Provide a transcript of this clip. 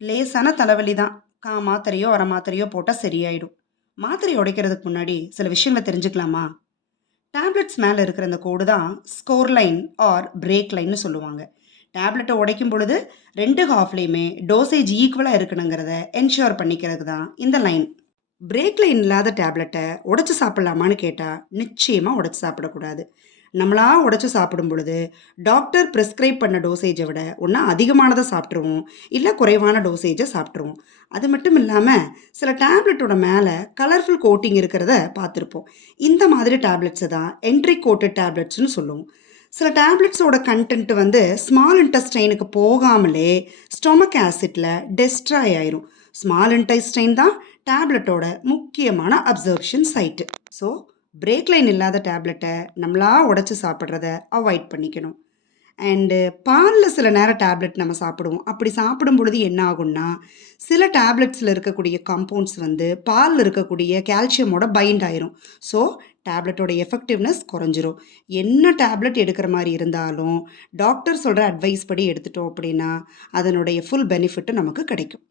லேசான தலைவலி தான். மாத்திரையோ, அரை மாத்திரையோ போட்டா சரியாயிடும். மாத்திரை உடைக்கிறதுக்கு முன்னாடி சில விஷயங்கள தெரிஞ்சுக்கலாமா? டேப்லெட்ஸ் மேல இருக்கிற அந்த கோடு தான் ஸ்கோர் லைன் ஆர் பிரேக் லைன்னு சொல்லுவாங்க. டேப்லெட்ட உடைக்கும் பொழுது 2 ஹாஃப்லயுமே டோசேஜ் ஈக்குவலா இருக்கணுங்கிறத என்ஷூர் பண்ணிக்கிறது தான் இந்த லைன். பிரேக் லைன் இல்லாத டேப்லெட்ட உடைச்சு சாப்பிடலாமான்னு கேட்டா, நிச்சயமா உடைச்சு சாப்பிடக்கூடாது. நம்மளா உடைச்சு சாப்பிடும் பொழுது, டாக்டர் பிரிஸ்கிரைப் பண்ண டோசேஜ விட ஒண்ணு அதிகமானத சாப்பிட்டுருவோம், இல்ல குறைவான டோசேஜ சாப்பிட்டுருவோம். அது மட்டும் இல்லாம, சில டேப்லெட்டோட மேல கலர்ஃபுல் கோட்டிங் இருக்கிறத பார்த்திருப்போம். இந்த மாதிரி டேப்லெட்ஸ தான் என்ட்ரி கோட்டட் டேப்லெட்ஸ்ன்னு சொல்லுவோம். சில டேப்லெட்ஸோட கன்டென்ட் வந்து ஸ்மால் இன்டெஸ்டைனுக்கு போகாமலே ஸ்டொமக் ஆசிட்ல டெஸ்ட்ராய் ஆயிரும். ஸ்மால் இன்டெஸ்டைன் தான் டேப்லெட்டோட முக்கியமான absorption site. So break line இல்லாத டேப்லெட்டை நம்மளா உடைச்சு சாப்பிட்றத அவாய்ட் பண்ணிக்கணும். அண்டு பாலில் சில நேரம் டேப்லெட் நம்ம சாப்பிடுவோம். அப்படி சாப்பிடும் பொழுது என்ன ஆகும்னா, சில டேப்லெட்ஸில் இருக்கக்கூடிய காம்பவுண்ட்ஸ் வந்து பாலில் இருக்கக்கூடிய கால்சியமோட பைண்ட் ஆயிரும். ஸோ டேப்லெட்டோட எஃபெக்டிவ்னஸ் குறைஞ்சிரும். என்ன டேப்லெட் எடுக்கிற மாதிரி இருந்தாலும் டாக்டர் சொல்கிற அட்வைஸ் படி எடுத்துட்டோம் அப்படின்னா அதனுடைய ஃபுல் பெனிஃபிட் நமக்கு கிடைக்கும்.